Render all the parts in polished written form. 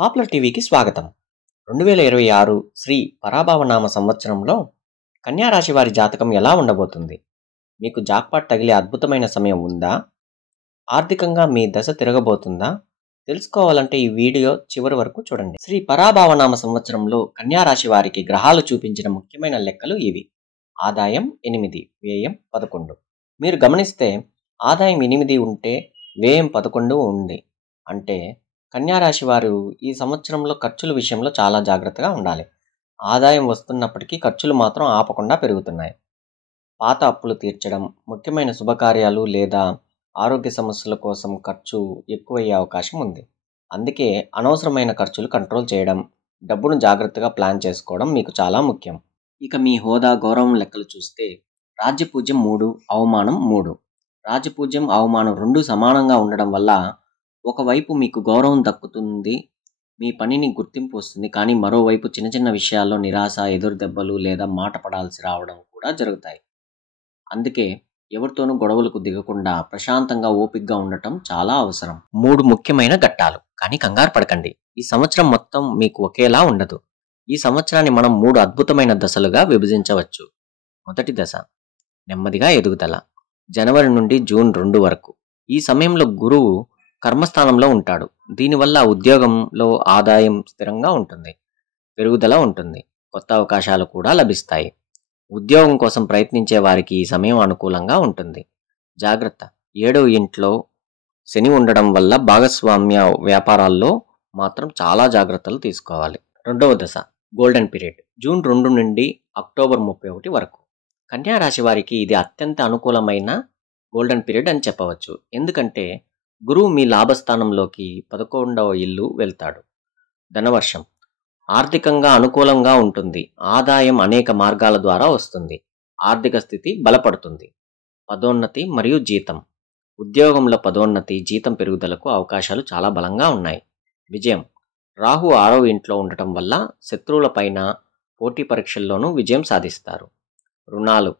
Popular టీవీకి స్వాగతం. 2026 శ్రీ పరాభవనామ సంవత్సరంలో కన్యా రాశి వారి జాతకం ఎలా ఉండబోతుంది? మీకు జాక్పాట్ తగిలే అద్భుతమైన సమయం ఉందా? ఆర్థికంగా మీ దశ తిరగబోతుందా? తెలుసుకోవాలంటే ఈ వీడియో చివరి వరకు చూడండి. శ్రీ పరాభవనామ సంవత్సరంలో కన్యా రాశి వారికి గ్రహాలు చూపించిన ముఖ్యమైన లెక్కలు ఇవి. ఆదాయం 8, వ్యయం 11. మీరు గమనిస్తే ఆదాయం 8 ఉంటే వ్యయం 11 ఉంది. అంటే కన్యా రాశి వారు ఈ సంవత్సరంలో ఖర్చుల విషయంలో చాలా జాగ్రత్తగా ఉండాలి. ఆదాయం వస్తున్నప్పటికీ ఖర్చులు మాత్రం ఆపకుండా పెరుగుతున్నాయి. పాత అప్పులు తీర్చడం, ముఖ్యమైన శుభకార్యాలు లేదా ఆరోగ్య సమస్యల కోసం ఖర్చు ఎక్కువయ్యే అవకాశం ఉంది. అందుకే అనవసరమైన ఖర్చులు కంట్రోల్ చేయడం, డబ్బును జాగ్రత్తగా ప్లాన్ చేసుకోవడం మీకు చాలా ముఖ్యం. ఇక మీ హోదా, గౌరవం లెక్కలు చూస్తే రాజ్యపూజ్యం 3, అవమానం 3. రాజ్యపూజ్యం, అవమానం 2 సమానంగా ఉండడం వల్ల ఒకవైపు మీకు గౌరవం దక్కుతుంది, మీ పనిని గుర్తింపు వస్తుంది. కానీ మరోవైపు చిన్న చిన్న విషయాల్లో నిరాశ, ఎదురు దెబ్బలు లేదా మాట పడాల్సి రావడం కూడా జరుగుతాయి. అందుకే ఎవరితోనూ గొడవలకు దిగకుండా ప్రశాంతంగా ఓపికగా ఉండటం చాలా అవసరం. 3 ముఖ్యమైన ఘట్టాలు. కానీ కంగారు పడకండి, ఈ సంవత్సరం మొత్తం మీకు ఒకేలా ఉండదు. ఈ సంవత్సరాన్ని మనం 3 అద్భుతమైన దశలుగా విభజించవచ్చు. మొదటి దశ నెమ్మదిగా ఎదుగుదల. జనవరి నుండి జూన్ 2 వరకు. ఈ సమయంలో గురువు కర్మస్థానంలో ఉంటాడు. దీనివల్ల ఉద్యోగంలో ఆదాయం స్థిరంగా ఉంటుంది, పెరుగుదల ఉంటుంది, కొత్త అవకాశాలు కూడా లభిస్తాయి. ఉద్యోగం కోసం ప్రయత్నించే వారికి ఈ సమయం అనుకూలంగా ఉంటుంది. జాగ్రత్త, 7వ ఇంట్లో శని ఉండడం వల్ల భాగస్వామ్య వ్యాపారాల్లో మాత్రం చాలా జాగ్రత్తలు తీసుకోవాలి. రెండవ దశ గోల్డెన్ పీరియడ్, జూన్ 2 నుండి అక్టోబర్ 31 వరకు. కన్యా రాశి వారికి ఇది అత్యంత అనుకూలమైన గోల్డెన్ పీరియడ్ అని చెప్పవచ్చు. ఎందుకంటే గురువు మీ లాభస్థానంలోకి 11వ ఇల్లు వెళ్తాడు. ధనవర్షం, ఆర్థికంగా అనుకూలంగా ఉంటుంది. ఆదాయం అనేక మార్గాల ద్వారా వస్తుంది. ఆర్థిక స్థితి బలపడుతుంది. పదోన్నతి మరియు జీతం. ఉద్యోగంలో పదోన్నతి, జీతం పెరుగుదలకు అవకాశాలు చాలా బలంగా ఉన్నాయి. విజయం, రాహు 6వ ఇంట్లో ఉండటం వల్ల శత్రువులపైన పోటీ పరీక్షల్లోనూ విజయం సాధిస్తారు. రుణాలు,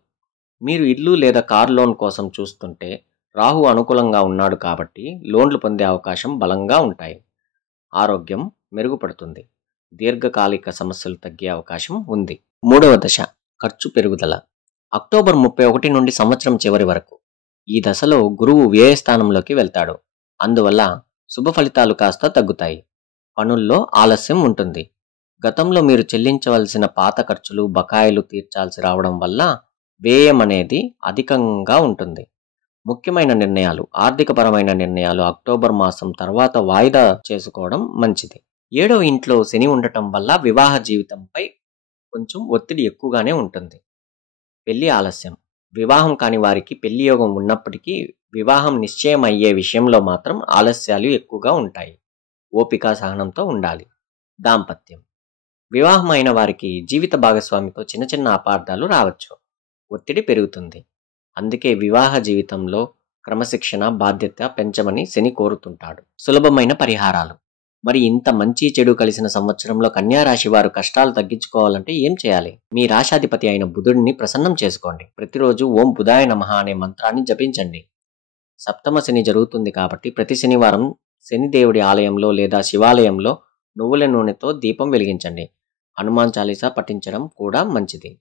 మీరు ఇల్లు లేదా కారు లోన్ కోసం చూస్తుంటే రాహు అనుకూలంగా ఉన్నాడు కాబట్టి లోన్లు పొందే అవకాశం బలంగా ఉంటాయి. ఆరోగ్యం మెరుగుపడుతుంది. దీర్ఘకాలిక సమస్యలు తగ్గే అవకాశం ఉంది. మూడవ దశ ఖర్చు పెరుగుదల, అక్టోబర్ 31 నుండి సంవత్సరం చివరి వరకు. ఈ దశలో గురువు వ్యయస్థానంలోకి వెళ్తాడు. అందువల్ల శుభ ఫలితాలు కాస్త తగ్గుతాయి. పనుల్లో ఆలస్యం ఉంటుంది. గతంలో మీరు చెల్లించవలసిన పాత ఖర్చులు, బకాయిలు తీర్చాల్సి రావడం వల్ల వ్యయం అనేది అధికంగా ఉంటుంది. ముఖ్యమైన నిర్ణయాలు, ఆర్థికపరమైన నిర్ణయాలు అక్టోబర్ మాసం తర్వాత వాయిదా చేసుకోవడం మంచిది. 7వ ఇంట్లో శని ఉండటం వల్ల వివాహ జీవితంపై కొంచెం ఒత్తిడి ఎక్కువగానే ఉంటుంది. పెళ్లి ఆలస్యం, వివాహం కాని వారికి పెళ్లి యోగం ఉన్నప్పటికీ వివాహం నిశ్చయం అయ్యే విషయంలో మాత్రం ఆలస్యాలు ఎక్కువగా ఉంటాయి. ఓపిక, సహనంతో ఉండాలి. దాంపత్యం, వివాహం అయిన వారికి జీవిత భాగస్వామితో చిన్న చిన్న అపార్థాలు రావచ్చు. ఒత్తిడి పెరుగుతుంది. అందుకే వివాహ జీవితంలో క్రమశిక్షణ, బాధ్యత పెంచమని శని కోరుతుంటాడు. సులభమైన పరిహారాలు. మరి ఇంత మంచి చెడు కలిసిన సంవత్సరంలో కన్యా రాశి వారు కష్టాలు తగ్గించుకోవాలంటే ఏం చేయాలి? మీ రాశాధిపతి అయిన బుధుడిని ప్రసన్నం చేసుకోండి. ప్రతిరోజు ఓం బుధాయ నమః అనే మంత్రాన్ని జపించండి. సప్తమ శని జరుగుతుంది కాబట్టి ప్రతి శనివారం శనిదేవుడి ఆలయంలో లేదా శివాలయంలో నువ్వుల నూనెతో దీపం వెలిగించండి. హనుమాన్ చాలీసా పఠించడం కూడా మంచిది.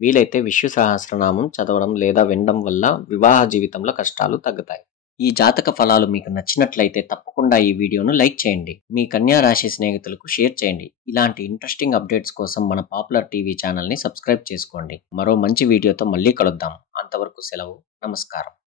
వీలైతే విష్ణు సహస్రనామం చదవడం లేదా వినడం వల్ల వివాహ జీవితంలో కష్టాలు తగ్గుతాయి. ఈ జాతక ఫలాలు మీకు నచ్చినట్లయితే తప్పకుండా ఈ వీడియోను లైక్ చేయండి. మీ కన్యా రాశి స్నేహితులకు షేర్ చేయండి. ఇలాంటి ఇంట్రెస్టింగ్ అప్డేట్స్ కోసం మన పాపులర్ టీవీ ఛానల్ని సబ్స్క్రైబ్ చేసుకోండి. మరో మంచి వీడియోతో మళ్ళీ కలుద్దాం. అంతవరకు సెలవు. నమస్కారం.